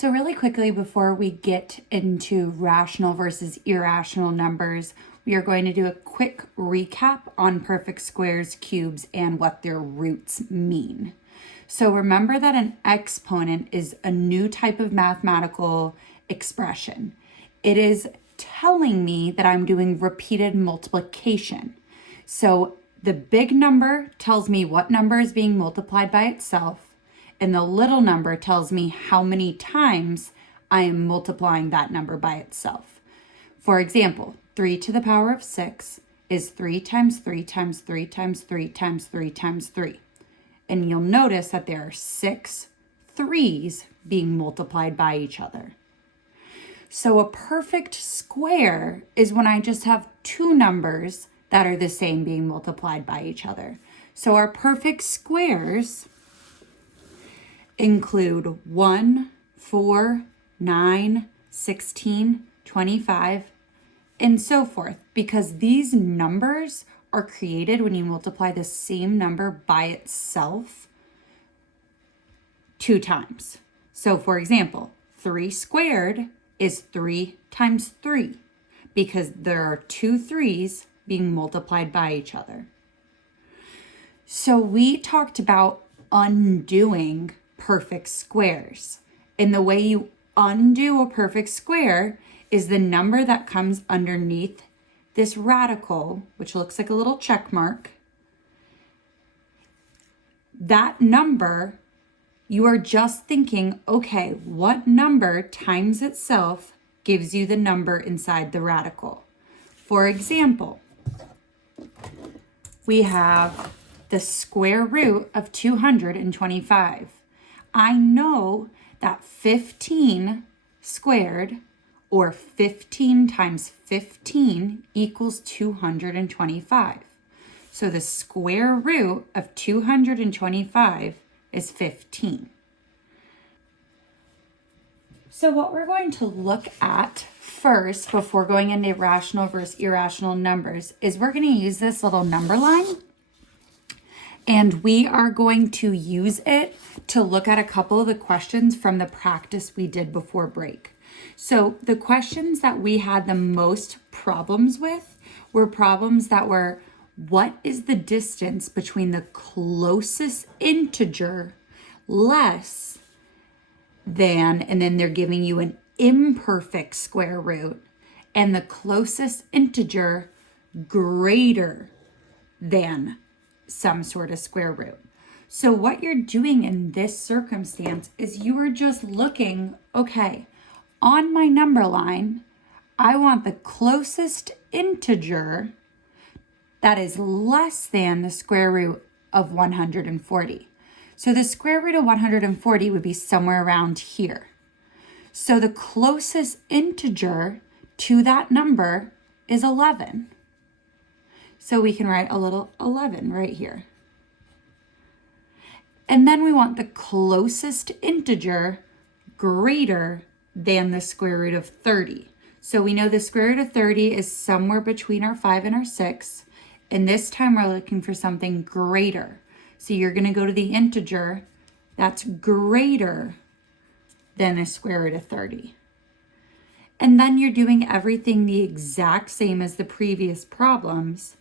So really quickly, before we get into rational versus irrational numbers, we are going to do a quick recap on perfect squares, cubes, and what their roots mean. So remember that an exponent is a new type of mathematical expression. It is telling me that I'm doing repeated multiplication. So the big number tells me what number is being multiplied by itself, and the little number tells me how many times I am multiplying that number by itself. For example, 3 to the power of 6 is 3 times 3 times 3 times 3 times 3 times 3. And you'll notice that there are 6 3's being multiplied by each other. So a perfect square is when I just have two numbers that are the same being multiplied by each other. So our perfect squares include 1, 4, 9, 16, 25, and so forth, because these numbers are created when you multiply the same number by itself 2 times. So for example, 3 squared is 3 times 3, because there are 2 3's being multiplied by each other. So we talked about undoing perfect squares. And the way you undo a perfect square is the number that comes underneath this radical, which looks like a little check mark. That number, you are just thinking, okay, what number times itself gives you the number inside the radical? For example, we have the square root of 225. I know that 15 squared, or 15 times 15, equals 225. So the square root of 225 is 15. So what we're going to look at first, before going into rational versus irrational numbers, is we're going to use this little number line. And we are going to use it to look at a couple of the questions from the practice we did before break. So the questions that we had the most problems with were problems that were, what is the distance between the closest integer less than, and then they're giving you an imperfect square root, and the closest integer greater than some sort of square root. So what you're doing in this circumstance is you are just looking, okay, on my number line, I want the closest integer that is less than the square root of 140. So the square root of 140 would be somewhere around here. So the closest integer to that number is 11. So we can write a little 11 right here. And then we want the closest integer greater than the square root of 30. So we know the square root of 30 is somewhere between our 5 and our 6. And this time we're looking for something greater. So you're going to go to the integer that's greater than the square root of 30. And then you're doing everything the exact same as the previous problems.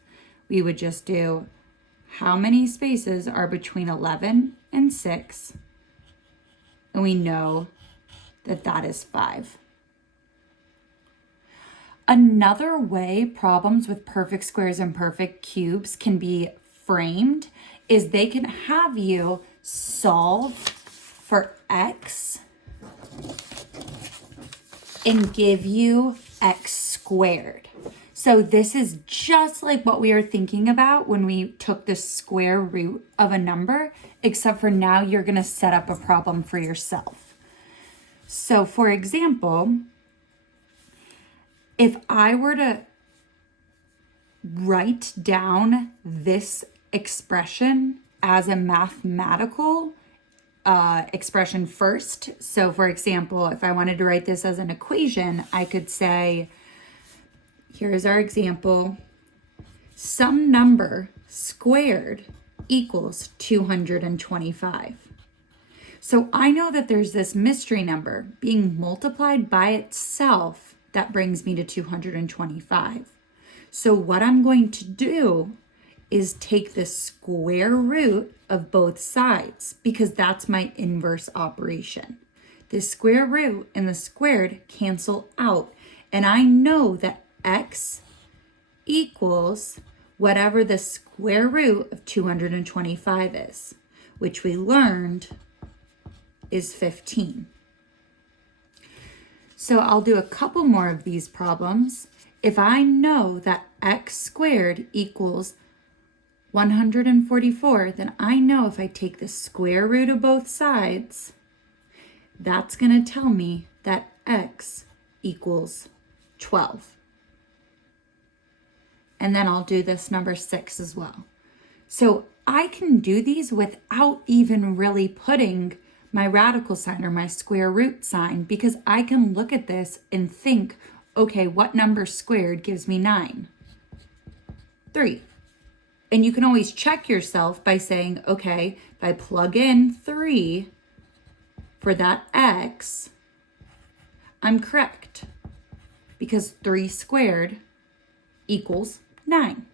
We would just do how many spaces are between 11 and 6. And we know that that is 5. Another way problems with perfect squares and perfect cubes can be framed is they can have you solve for x and give you x squared. So this is just like what we are thinking about when we took the square root of a number, except for now you're going to set up a problem for yourself. So for example, if I were to write down this expression as a mathematical expression first, so for example, if I wanted to write this as an equation, I could say, here's our example, some number squared equals 225. So I know that there's this mystery number being multiplied by itself that brings me to 225. So what I'm going to do is take the square root of both sides because that's my inverse operation. The square root and the squared cancel out. And I know that x equals whatever the square root of 225 is, which we learned is 15. So I'll do a couple more of these problems. If I know that x squared equals 144, then I know if I take the square root of both sides, that's going to tell me that x equals 12. And then I'll do this number 6 as well. So I can do these without even really putting my radical sign or my square root sign because I can look at this and think, okay, what number squared gives me 9? 3. And you can always check yourself by saying, okay, if I plug in 3 for that x, I'm correct because 3 squared equals 9.